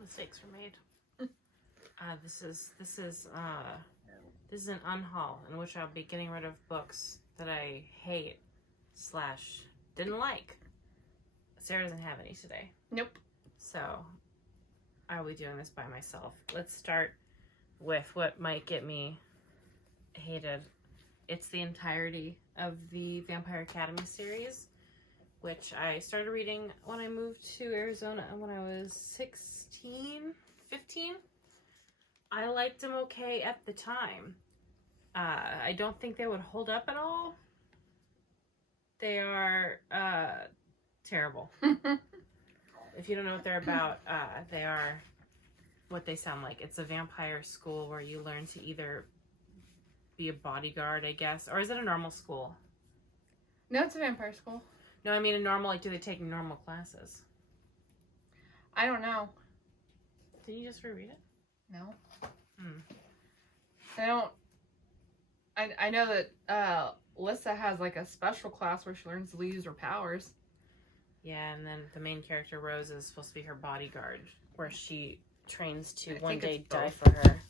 Mistakes were made. This is an unhaul in which I'll be getting rid of books that I hate / didn't like. Sarah doesn't have any today. Nope. So I'll be doing this by myself. Let's start with what might get me hated. It's the entirety of the Vampire Academy series, which I started reading when I moved to Arizona when I was 16, 15. I liked them okay at the time. I don't think they would hold up at all. They are terrible. If you don't know what they're about, they are what they sound like. It's a vampire school where you learn to either be a bodyguard, I guess, or is it a normal school? No, it's a vampire school. No, I mean a normal, like, do they take normal classes? I don't know. Did you just reread it? No. They don't. I know that Lissa has like a special class where she learns to use her powers. Yeah, and then the main character Rose is supposed to be her bodyguard, where she trains to one day die for her.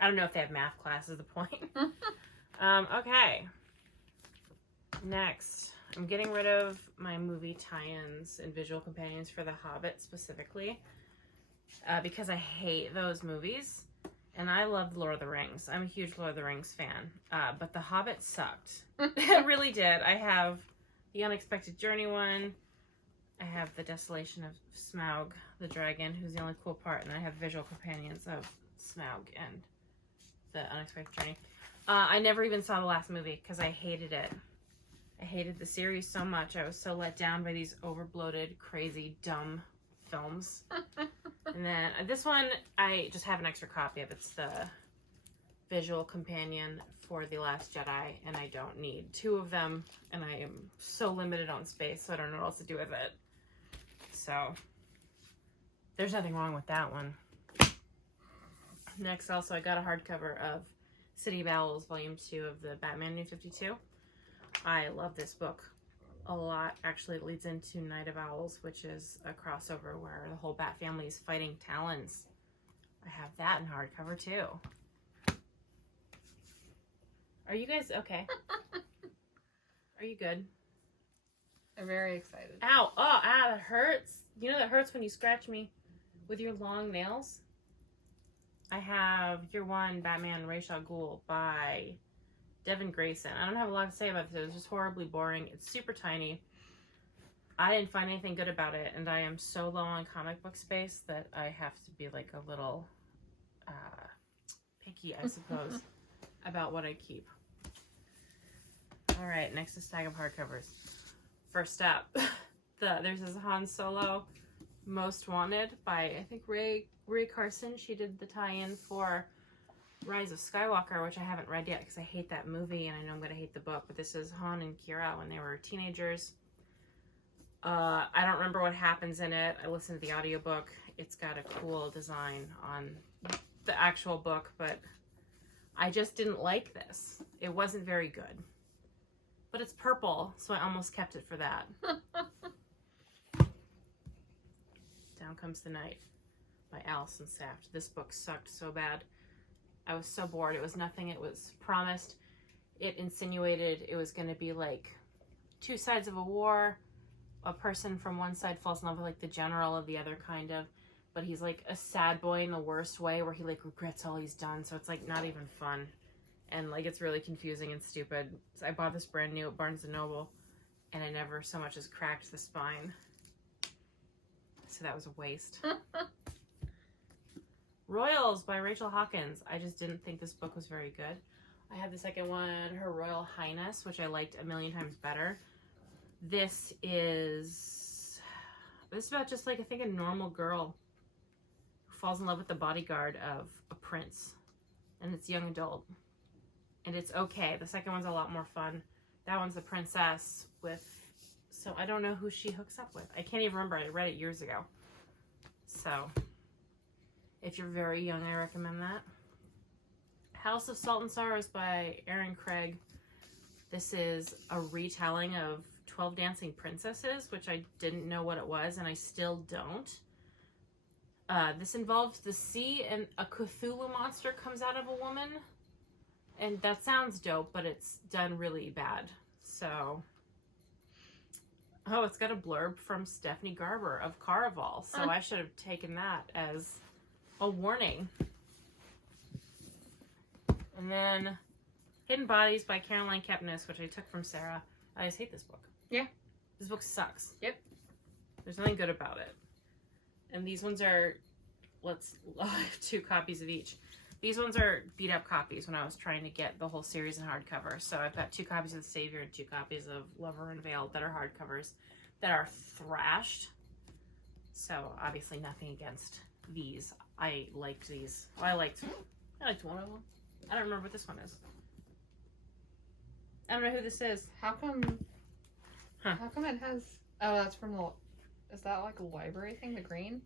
I don't know if they have math class is the point. Okay. Next, I'm getting rid of my movie tie-ins and visual companions for The Hobbit specifically, because I hate those movies. And I love Lord of the Rings. I'm a huge Lord of the Rings fan. But The Hobbit sucked. It really did. I have the Unexpected Journey one. I have the Desolation of Smaug, the dragon, who's the only cool part. And I have visual companions of Smaug and the Unexpected Journey. I never even saw the last movie because I hated it. I hated the series so much. I was so let down by these over-bloated, crazy, dumb films. And then this one, I just have an extra copy of. It's the visual companion for The Last Jedi, and I don't need 2 of them, and I am so limited on space, so I don't know what else to do with it. So, there's nothing wrong with that one. Next, also, I got a hardcover of City of Owls, Volume 2 of the Batman New 52. I love this book a lot. Actually, it leads into Night of Owls, which is a crossover where the whole Bat family is fighting Talons. I have that in hardcover too. Are you guys okay? Are you good? I'm very excited. Ow! Oh, that hurts. You know that hurts when you scratch me with your long nails? I have Year One Batman Ra's al Ghul by Devin Grayson. I don't have a lot to say about this. It was just horribly boring. It's super tiny. I didn't find anything good about it, and I am so low on comic book space that I have to be like a little picky, I suppose, about what I keep. Alright, next is stack of hardcovers. First up, there's this Han Solo Most Wanted by, I think, Ray Carson. She did the tie-in for Rise of Skywalker, which I haven't read yet because I hate that movie and I know I'm going to hate the book, but this is Han and Kira when they were teenagers. I don't remember what happens in it. I listened to the audiobook. It's got a cool design on the actual book, but I just didn't like this. It wasn't very good. But it's purple, so I almost kept it for that. Down Comes the Night by Allison Saft. This book sucked so bad. I was so bored. It was nothing it was promised. It insinuated it was going to be like 2 sides of a war. A person from one side falls in love with like the general of the other, kind of. But he's like a sad boy in the worst way where he like regrets all he's done. So it's like not even fun. And like it's really confusing and stupid. So I bought this brand new at Barnes & Noble and I never so much as cracked the spine. So that was a waste. Royals by Rachel Hawkins. I just didn't think this book was very good. I had the second one, Her Royal Highness, which I liked a million times better. This is about just like, I think, a normal girl who falls in love with the bodyguard of a prince. And it's young adult. And it's okay. The second one's a lot more fun. That one's the princess with, so I don't know who she hooks up with. I can't even remember. I read it years ago. So if you're very young, I recommend that. House of Salt and Sorrows by Erin Craig. This is a retelling of 12 Dancing Princesses, which I didn't know what it was, and I still don't. This involves the sea and a Cthulhu monster comes out of a woman. And that sounds dope, but it's done really bad. So, oh, it's got a blurb from Stephanie Garber of Caraval. So I should have taken that as a warning. And then Hidden Bodies by Caroline Kepnes, which I took from Sarah. I just hate this book. Yeah. This book sucks. Yep. There's nothing good about it. And these ones are, I have 2 copies of each. These ones are beat up copies when I was trying to get the whole series in hardcover. So I've got 2 copies of The Savior and 2 copies of Lover Unveiled that are hardcovers that are thrashed. So obviously nothing against these. I liked these. Well, I liked one of them. I don't remember what this one is. I don't know who this is. How come? Huh. How come it has? Oh, that's from the. Is that like a library thing? The green?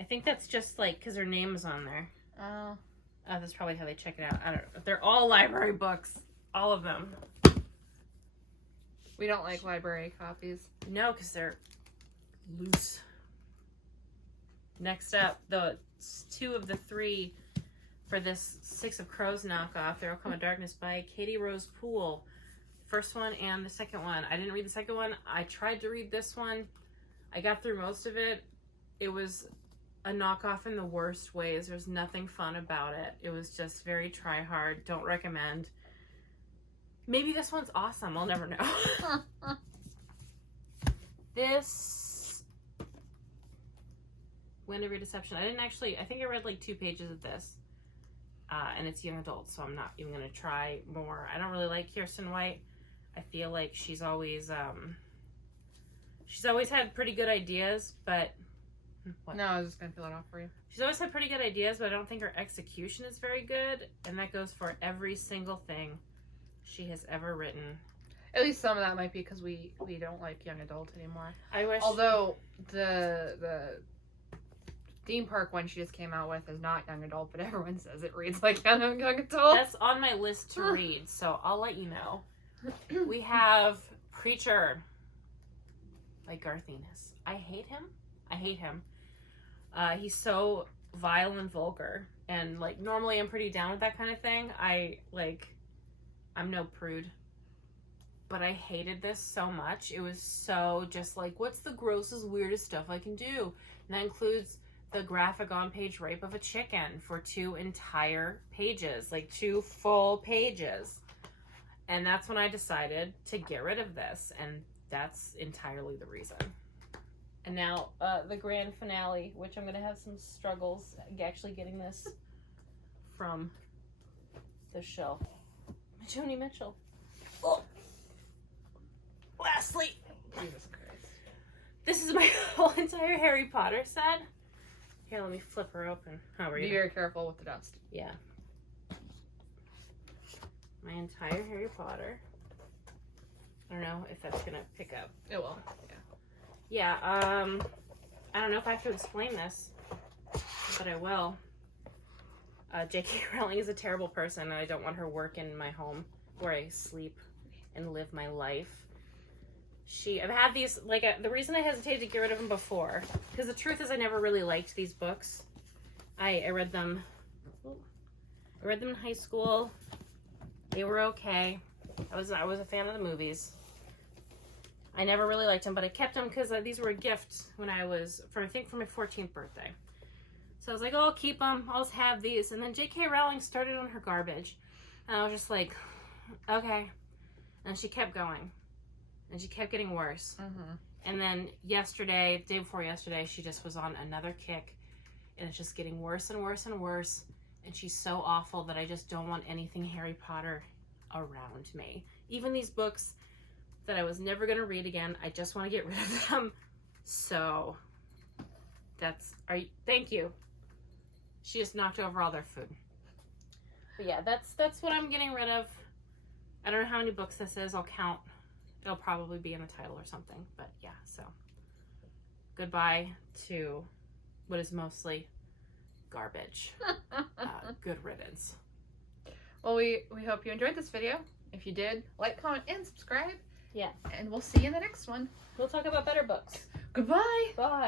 I think that's just like because her name is on there. Oh. That's probably how they check it out. I don't know. They're all library books. All of them. We don't like library copies. No, because they're loose. Next up, the 2 of the 3 for this 6 of Crows knockoff, There Will Come a Darkness by Katie Rose Poole. First one and the second one. I didn't read the second one. I tried to read this one. I got through most of it. It was a knockoff in the worst ways. There's nothing fun about it. It was just very try hard. Don't recommend. Maybe this one's awesome. I'll never know. This Wind of Your Deception. I think I read like 2 pages of this. And it's young adult, so I'm not even going to try more. I don't really like Kirsten White. I feel like she's always had pretty good ideas, but... What? No, I was just going to fill it off for you. She's always had pretty good ideas, but I don't think her execution is very good. And that goes for every single thing she has ever written. At least some of that might be because we don't like young adult anymore. I wish... Although, the theme park one she just came out with is not young adult, but everyone says it reads like young adult. That's on my list to read, so I'll let you know. We have Preacher by Garth Ennis. I hate him. He's so vile and vulgar, and like normally I'm pretty down with that kind of thing. I'm no prude, but I hated this so much. It was so just like, what's the grossest, weirdest stuff I can do? And that includes the graphic on-page rape of a chicken for 2 entire pages, like 2 full pages. And that's when I decided to get rid of this, and that's entirely the reason. And now, the grand finale, which I'm going to have some struggles actually getting this from the shelf. Joni Mitchell. Oh. Lastly, Jesus Christ. This is my whole entire Harry Potter set. Here, let me flip her open. How are you? Be very careful with the dust. Yeah. My entire Harry Potter. I don't know if that's going to pick up. It will. Yeah. Yeah, I don't know if I have to explain this, but I will. J.K. Rowling is a terrible person, and I don't want her work in my home where I sleep and live my life. I've had these, the reason I hesitated to get rid of them before, because the truth is I never really liked these books. I read them in high school. They were okay. I was a fan of the movies. I never really liked them, but I kept them because these were a gift when I was, for my 14th birthday. So I was like, oh, I'll keep them. I'll just have these. And then J.K. Rowling started on her garbage. And I was just like, okay. And she kept going. And she kept getting worse. Mm-hmm. And then yesterday, the day before yesterday, she just was on another kick. And it's just getting worse and worse and worse. And she's so awful that I just don't want anything Harry Potter around me. Even these books that I was never going to read again, I just want to get rid of them. So, thank you. She just knocked over all their food. But yeah, that's what I'm getting rid of. I don't know how many books this is. I'll count. It'll probably be in the title or something. But yeah, so goodbye to what is mostly garbage. Good riddance. Well, we hope you enjoyed this video. If you did, like, comment, and subscribe. Yeah. And we'll see you in the next one. We'll talk about better books. Goodbye. Bye.